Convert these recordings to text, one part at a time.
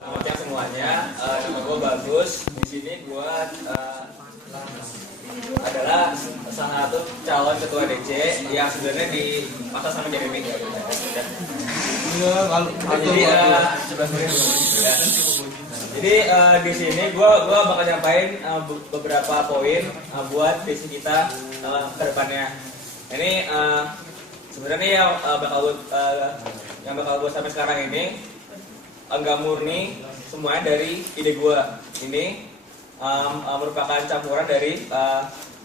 Selamat siang semuanya, nama gue Bagus. Di sini gue adalah salah satu calon ketua DC yang sebenarnya dipaksa sama Jeremy. Jadi di sini gue bakal nyampain beberapa poin buat DC kita ke depannya. Ini sebenarnya yang bakal gue sampai sekarang ini enggak murni semuanya dari ide gue. Ini merupakan campuran dari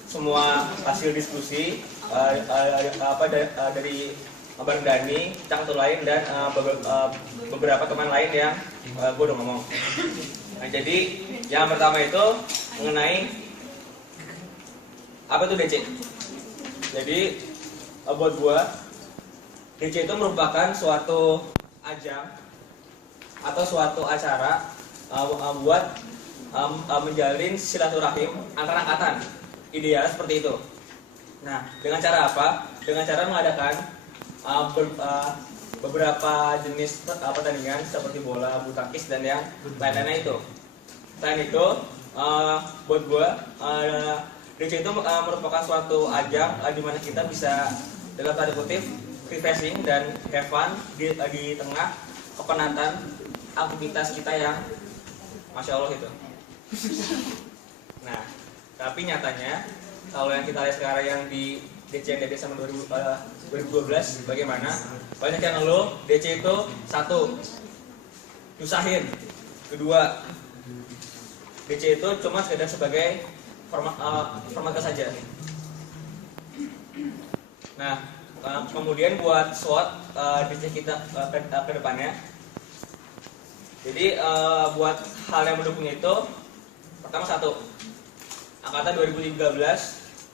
semua hasil diskusi dari Abang Dani, Cak lain dan beberapa teman lain yang gue udah ngomong. Nah, jadi yang pertama itu mengenai apa itu DC. Jadi buat gue DC itu merupakan suatu ajang atau suatu acara buat menjalin silaturahim antar angkatan. Ideal seperti itu. Nah, dengan cara apa? Dengan cara mengadakan beberapa jenis pertandingan seperti bola, bulu tangkis dan yang lain-lainnya itu. Selain itu, buat gue, DC itu merupakan suatu ajang di mana kita bisa dalam tanda kutip refreshing dan have fun di tengah kepenatan aktivitas kita yang Masya Allah itu. Nah, tapi nyatanya kalau yang kita lihat sekarang yang di DC yang DD sama 2012 bagaimana? Banyak yang ngeluh DC itu satu, nyusahin. Kedua, DC itu cuma sekedar sebagai format saja. Nah, kemudian buat SWOT DC kita ke depannya. Jadi buat hal yang mendukung itu, pertama satu, angkatan 2013,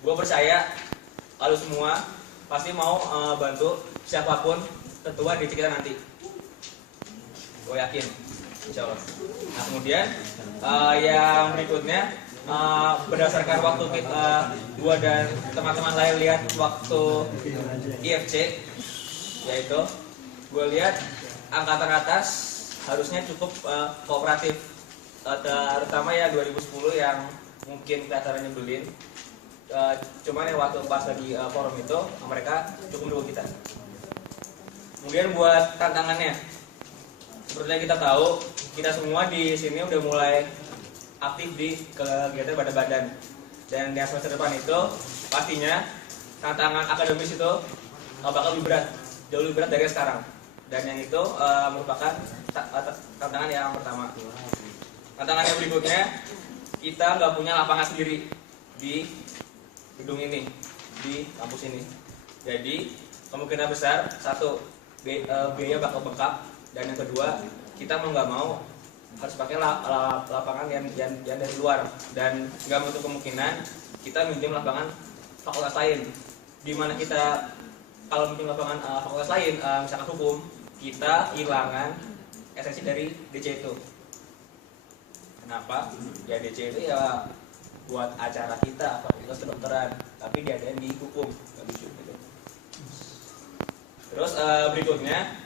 gue percaya kalau semua pasti mau bantu siapapun ketua DC kita nanti. Gue yakin, insya Allah. Nah, kemudian yang berikutnya, berdasarkan waktu gue dan teman-teman lain lihat waktu IFC, yaitu gue lihat angkatan atas harusnya cukup kooperatif, terutama ya 2010 yang mungkin kelihatannya nyebelin. Cuman yang waktu pas lagi forum itu mereka cukup mendukung kita. Kemudian buat tantangannya, seperti yang kita tahu, kita semua di sini udah mulai aktif di kegiatan badan-badan. Dan yang semester depan itu pastinya tantangan akademis itu bakal lebih berat, jauh lebih berat dari sekarang. Dan yang itu merupakan tantangan yang pertama. Tantangan yang berikutnya, kita nggak punya lapangan sendiri di gedung ini, di kampus ini. Jadi kemungkinan besar satu, biaya bakal bengkak, dan yang kedua, kita mau nggak mau harus pakai lapangan yang dari luar, dan nggak menutup kemungkinan kita minjem lapangan fakultas lain. Dimana kita kalau minjem lapangan fakultas lain, misalkan hukum, kita kehilangan esensi dari DC itu. Kenapa? Ya DC itu ya buat acara kita, fakultas kedokteran, tapi diadain di hukum, nggak lucu gitu. Terus berikutnya,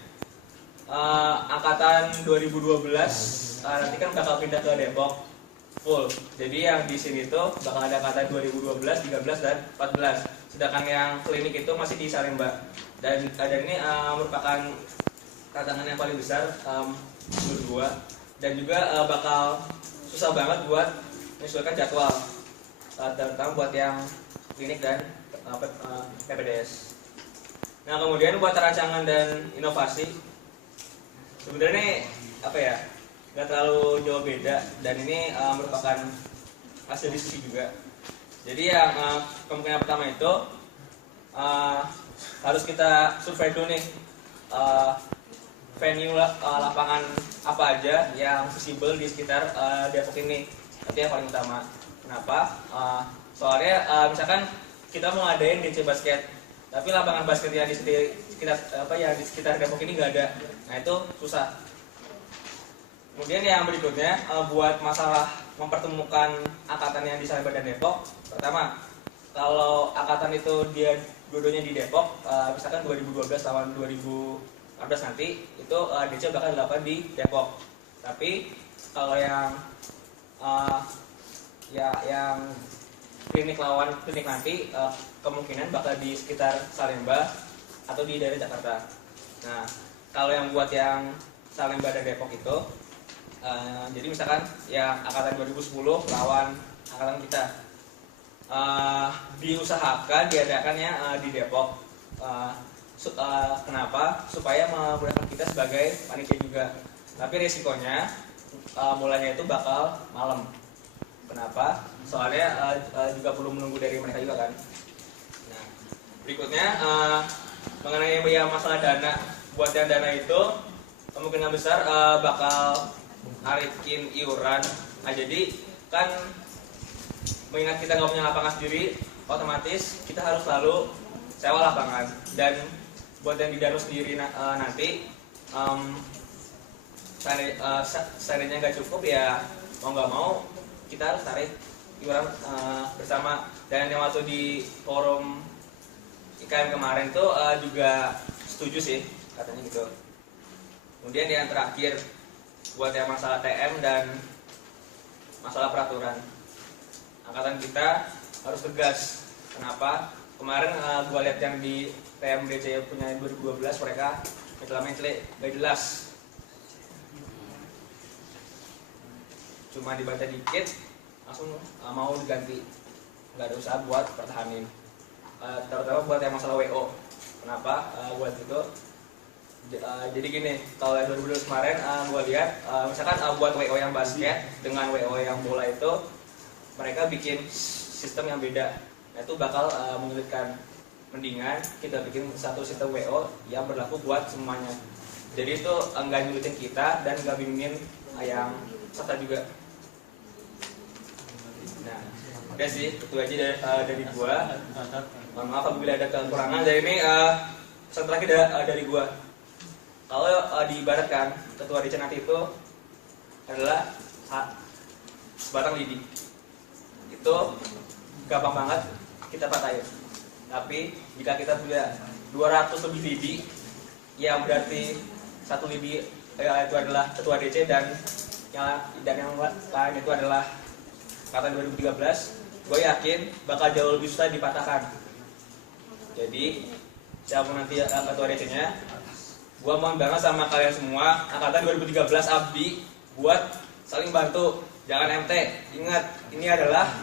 angkatan 2012 nanti kan bakal pindah ke Depok full. Jadi yang di sini tuh bakal ada angkatan 2012, 13 dan 14. Sedangkan yang klinik itu masih di Salemba. Dan ini merupakan tantangan yang paling besar menurut gua, dan juga bakal susah banget buat menyesuaikan jadwal, terutama buat yang klinik dan PPDS. Nah, kemudian buat rancangan dan inovasi, sebenarnya apa ya, nggak terlalu jauh beda, dan ini merupakan hasil diskusi juga. Jadi yang kemungkinan pertama itu harus kita survei dulu nih, venue lapangan apa aja yang visible di sekitar Depok ini. Itu yang paling utama. Kenapa? Soalnya misalkan kita mau ngadain DC basket, tapi lapangan basket yang di sekitar Depok ini nggak ada. Nah, itu susah. Kemudian yang berikutnya, buat masalah mempertemukan angkatan yang di Salemba dan Depok. Pertama, kalau angkatan itu dia dua-duanya di Depok, misalkan 2012 lawan 2014 nanti, itu DC bakal dilakukan di Depok. Tapi kalau yang yang klinik lawan klinik nanti kemungkinan bakal di sekitar Salemba atau di daerah Jakarta. Nah, kalau yang buat yang Salemba dan Depok itu, jadi misalkan yang angkatan 2010 lawan angkatan kita, diusahakan diadakannya di Depok. Kenapa? Supaya memudahkan kita sebagai panitia juga. Tapi risikonya mulanya itu bakal malam. Kenapa? Soalnya juga perlu menunggu dari mereka juga kan. Nah, berikutnya mengenai masalah dana. Buat yang dana itu kemungkinan besar bakal narikin iuran. Nah, jadi kan mengingat kita nggak punya lapangan sendiri, otomatis kita harus selalu sewa lapangan. Dan buat yang di Danu sendiri nanti seandainya nggak cukup ya mau nggak mau kita harus tarik iuran bersama. Dan yang waktu di forum IKM kemarin tuh juga setuju sih katanya gitu. Kemudian yang terakhir buat yang masalah TM dan masalah peraturan, angkatan kita harus tegas. Kenapa? Kemarin gua lihat yang di TMDC punya 2012 mereka mencela-mencela gak jelas, cuma dibaca dikit langsung mau diganti, nggak ada usaha buat pertahanin. Terutama buat yang masalah WO. Kenapa buat itu? Jadi gini, kalau 2012 kemarin gue lihat misalkan buat WO yang basket dengan WO yang bola itu mereka bikin sistem yang beda. Nah, itu bakal menyulitkan. Mendingan kita bikin satu sistem WO yang berlaku buat semuanya. Jadi itu nggak nyulitin kita dan nggak bingungin yang peserta juga. Nah, udah sih, itu aja dari gua. Mohon maaf apabila ada kekurangan. Dari ini pesan terakhir dari gua. Kalau diibaratkan ketua DC nanti itu adalah sebatang lidi. Itu gampang banget kita patahin. Tapi jika kita punya 200 lebih lidi, yang berarti satu lidi itu adalah ketua DC dan yang lain itu adalah angkatan 2013, gue yakin bakal jauh lebih susah dipatahkan. Jadi siapa nanti ketua DC-nya, gue mohon banget sama kalian semua angkatan 2013 abdi buat saling bantu, jangan MT. Ingat, ini adalah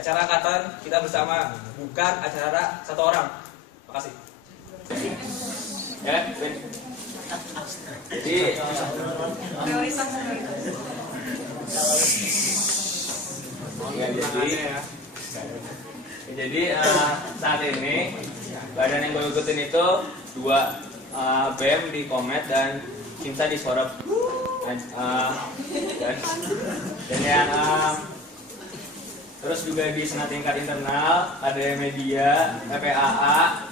acara angkatan kita bersama, bukan acara satu orang. Makasih. Ya, jadi jadi saat ini badan yang gue ikutin itu 2, BEM di Komet dan Cinta di Sorop. Dan yang terus juga di senat tingkat internal ada media, PPAA,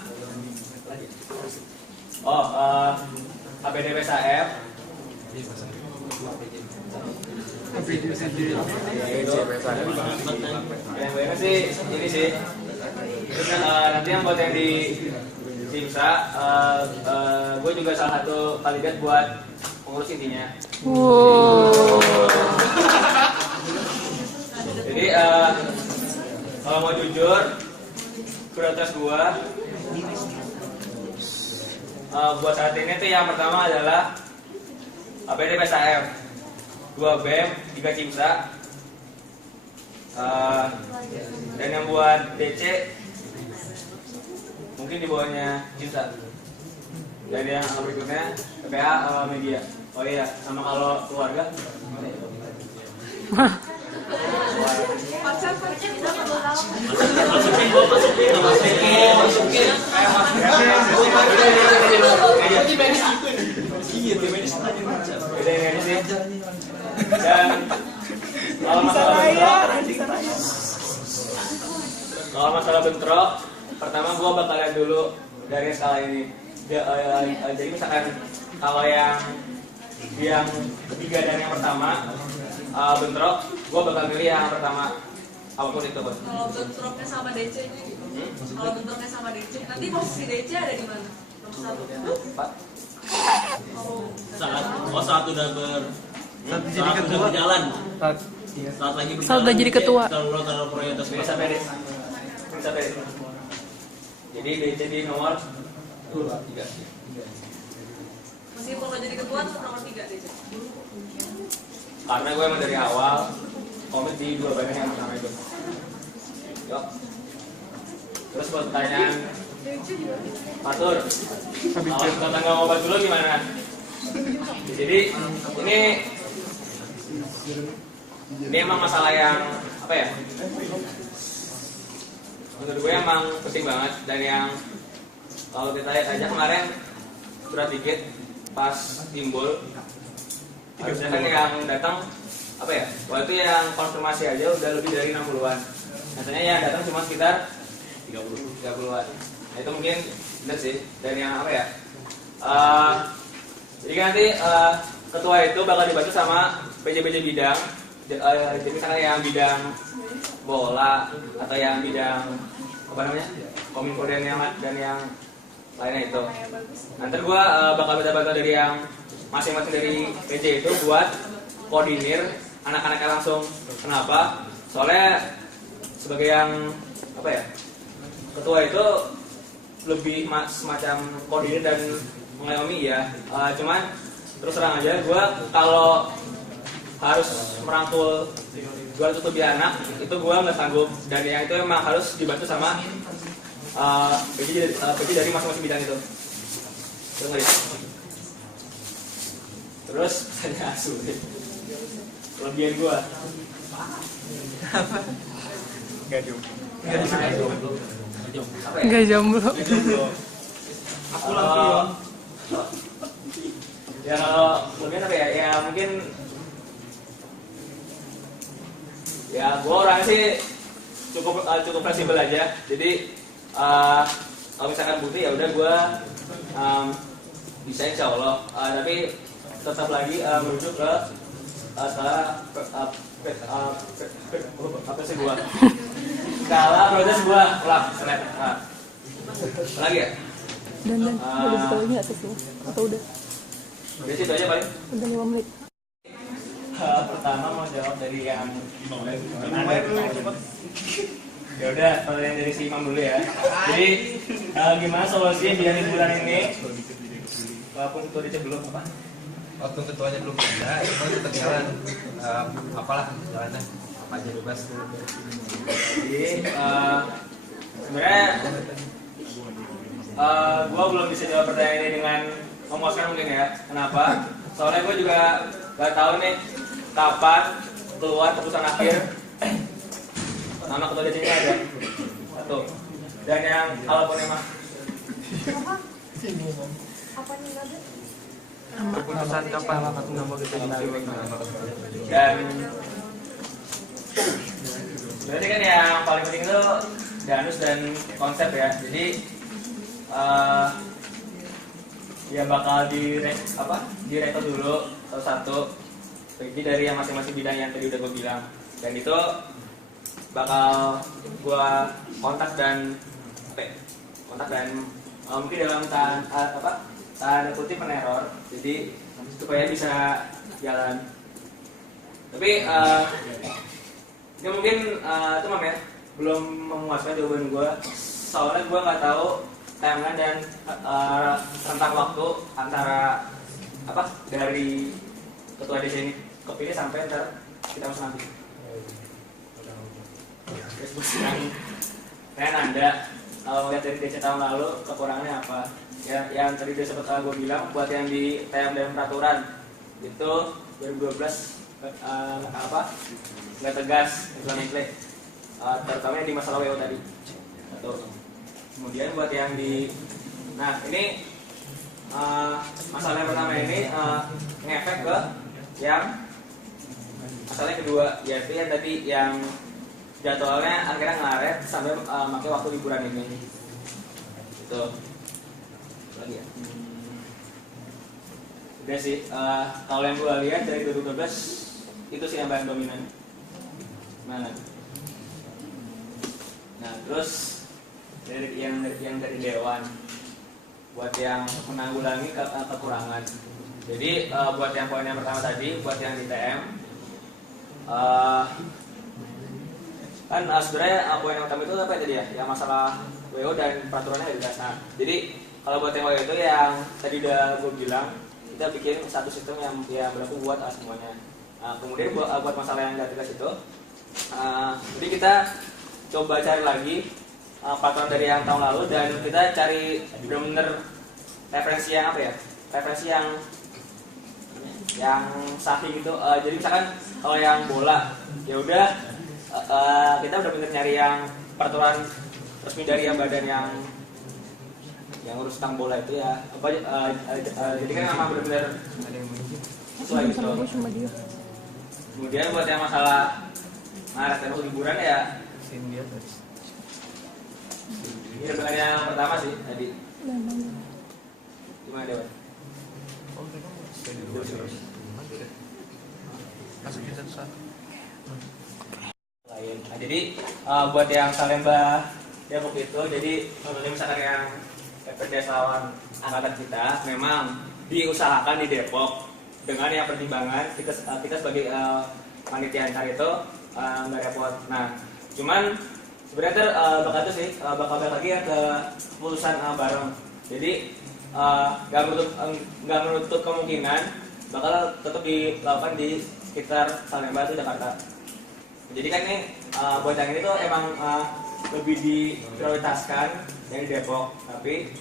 APDP SAF, yang banyak sih ini sih. Terus nanti yang buat yang di Simsa, gue juga salah satu kandidat buat pengurus intinya. Jadi kalau mau jujur, prioritas gue buat saat ini tuh yang pertama adalah APD PSAM, 2 BEM, 3 Cimsa, dan yang buat DC mungkin di bawahnya Cimsa. Dan yang berikutnya PPA media. Oh iya, sama kalau keluarga. Dan kalau masalah bentrok, pertama gue bakal lihat dulu dari skala ini. Jadi misalkan kalau yang ketiga dan yang pertama bentrok, gue bakal pilih yang pertama apapun itu, Bos. Kalau bentroknya sama DC nya gitu. Kalau bentroknya sama DC, nanti posisi DC ada di mana? Nomor 1. Pak. Saat udah Saat jadi ketua. Jalan. Iya. Saat udah jadi ketua. Kalau prioritas Bisa beres. Bisa beres. Jadi DC di nomor 3. Meskipun lo jadi ketua tetap nomor 3 DC. Karena gue emang dari awal komit di 2 bagian yang pertama itu. Yuk. Terus buat pertanyaan Fatur, kalau tanggal mau bantu lo gimana? Jadi ini emang masalah yang apa ya? Menurut gue emang penting banget, dan yang kalau kita lihat aja kemarin berat dikit pas timbul, harusnya kan yang datang apa ya? Waktu itu yang konfirmasi aja udah lebih dari 60-an. Biasanya yang datang cuma sekitar 30-an. Nah, itu mungkin benar sih. Dan yang apa ya? Jadi nanti ketua itu bakal dibantu sama PJ-PJ bidang. Jadi misalnya yang bidang bola atau yang bidang apa namanya? Kominfo dan yang lainnya itu. Nanti gue bakal minta bantuan dari yang masing-masing dari PJ itu buat koordinir anak-anaknya langsung. Kenapa? Soalnya sebagai yang apa ya? Ketua itu lebih semacam koordinir dan mengayomi ya. Cuman terus terang aja gue kalau harus merangkul 200 lebih anak itu gue nggak sanggup, dan yang itu memang harus dibantu sama PJ dari masing-masing bidang itu. Terus tanya asuh kelebihan gue Enggak jauh. apa ya? Enggak jomblo. Aku ya kalau kelebihan apa ya? Ya mungkin ya gue orangnya sih cukup fleksibel aja. Jadi kalau misalkan butuh ya udah gue bisa insya Allah. Tapi tetap lagi merujuk ke apa sih gue? Skala proses gue ulang seleb. Lagi ya? Dan udah sekali nggak sesuai atau udah Udah situ aja paling. udah 5 menit. Pertama mau jawab dari yang ya udah, pertanyaan dari si Imam dulu ya. Jadi gimana solusinya biar liburan ini walaupun ketua DC belum apa? Waktu ketuanya belum ada, cuma tetap jalan. Apalah jalannya, apa aja bebas. Jadi sebenarnya gue belum bisa jawab pertanyaan ini dengan memuaskan mungkin ya. Kenapa? Soalnya gue juga gak tahu nih kapan keluar keputusan akhir nama ketua DC-nya ada satu. Dan yang kalaupun emang Keputusan kapan nama kita dan berarti kan yang paling penting itu danus dan konsep ya. Jadi ya bakal direkod dulu satu jadi dari yang masing-masing bidang yang tadi udah gue bilang, dan itu bakal gue kontak dan mungkin dalam tanda kutip meneror, jadi supaya bisa jalan. Tapi ini mungkin teman ya belum memuaskan jawaban gue, soalnya gue nggak tahu timeline dan rentang waktu antara dari ketua DC ini kepilih sampai ntar kita masuk nanti. Terus yang Anda kalau lihat dari DC tahun lalu kekurangannya apa? Ya, yang tadi dia sempat gue bilang buat yang di TM dan peraturan itu 2012 nggak tegas implementasi, terutama yang di masalah WO tadi. Kemudian buat yang di ini masalah yang pertama ini ngefek ke yang masalah yang kedua, yaitu yang tadi yang jadwalnya akhirnya ngaret sampai pakai waktu liburan ini. Itu lagi ya. Udah sih, kalau yang gue lihat dari 2012 itu sih yang paling dominan. Mana? Nah terus dari yang dari dewan buat yang menanggulangi kekurangan Jadi buat yang poin yang pertama tadi, buat yang di TM, kan sebenarnya poin yang pertama itu apa ya tadi ya? Yang masalah WO dan peraturannya nggak jelas. Nah, jadi kalau buat yang WO itu yang tadi udah gue bilang, kita bikin satu sistem yang berlaku buat semuanya. Nah, kemudian buat masalah yang nggak jelas itu, jadi kita coba cari lagi peraturan dari yang tahun lalu dan kita cari benar-benar referensi yang apa ya? Referensi yang sahih gitu. Jadi misalkan kalau yang bola, ya udah kita udah bener nyari yang peraturan resmi dari yang badan yang urus tentang bola itu ya. Jadi kan memang benar-benar sesuai gitu. Sama gue cuma dia. Kemudian buat yang masalah ngaret dan liburan ya, ini dengan yang pertama sih tadi. Gimana Dewan? Masukin satu-satu. Nah, jadi buat yang Salemba Depok itu, jadi contohnya misalkan yang PPDS lawan angkatan kita, memang diusahakan di Depok dengan yang pertimbangan kita sebagai panitia antar itu nggak repot. Nah, cuman sebenarnya bakal itu sih bakal balik lagi ya ke keputusan bareng. Jadi nggak menutup kemungkinan bakal tetap dilakukan di sekitar Salemba itu Jakarta. Jadi kan ini buat yang ini tuh emang lebih diprioritaskan yang di Depok, tapi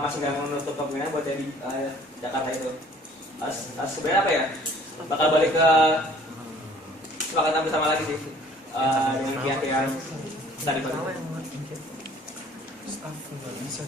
masih nggak menutup kemungkinan buat yang di Jakarta itu. Sebenarnya apa ya? Bakal balik ke kesepakatan bersama lagi sih dengan pihak yang tadi. Staff nggak bisa.